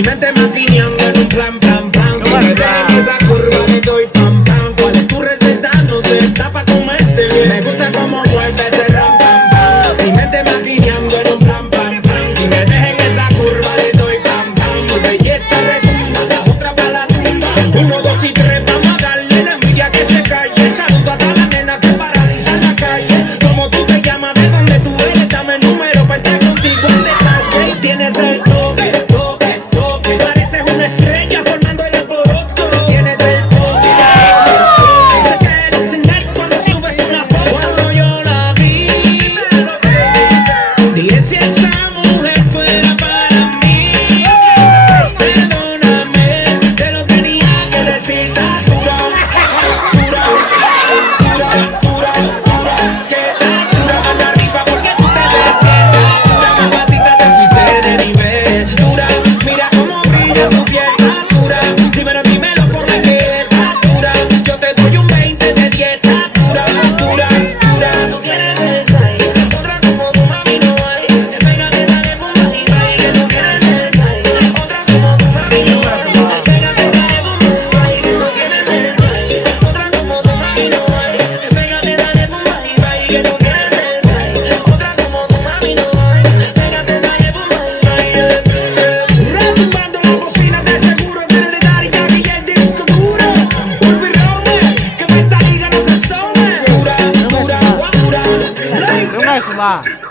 Mi mente maquineando en un plan, plan, plan. Si me dejas en esa curva le doy pam, pam. ¿Cuál es tu receta? No sé, está pa' comerte bien. Me gusta como mueve ese ram, pam, pam. Mi mente maquineando en un plan, pam, pam. Si me dejas en esa curva le doy pam, pam. Tu belleza retumba, la otra pa' la tumba. 1, 2 y 3, vamos a darle la envidia que se calle. Saludo a toda la nena que paraliza en la calle. Como tú te llamas, de dónde tú eres, dame el número para estar contigo en detalle. Y tienes el toque, toque, toque. Pareces una estrella formando el alboroto. Tienes el toque, te quiero enseñar cuando subes una foto. Cuando yo la vi, dije si esa mujer fuera para mí. Perdóname, te lo tenía que decir. Dura, dura, dura, dura, dura, que dura más arriba porque tú te despiertas. Dura más gatita, te fuiste de nivel. Dura, mira cómo brilla tu piel. Dura, dímelo por la que dura. Yo te doy un 20 de 10. Dura, dura, dura. Tú tienes esa y otra como tu mami no hay. Pégate, dale, bomba y baile. Tú tienes esa y otra como tu mami no hay. Pégate, dale, bomba y baile. Tú tienes esa y otra como tu mami no hay. Pégate, dale, bomba y baile. Tú tienes esa y otra como tu mami no hay. Pégate, dale, bomba y baile. Retumbando la bocina de seguro del de Daddy Yankee y el disco duro. Urbi Rome, que esta liga no se some. Dura, dura, dura. Não vai lá.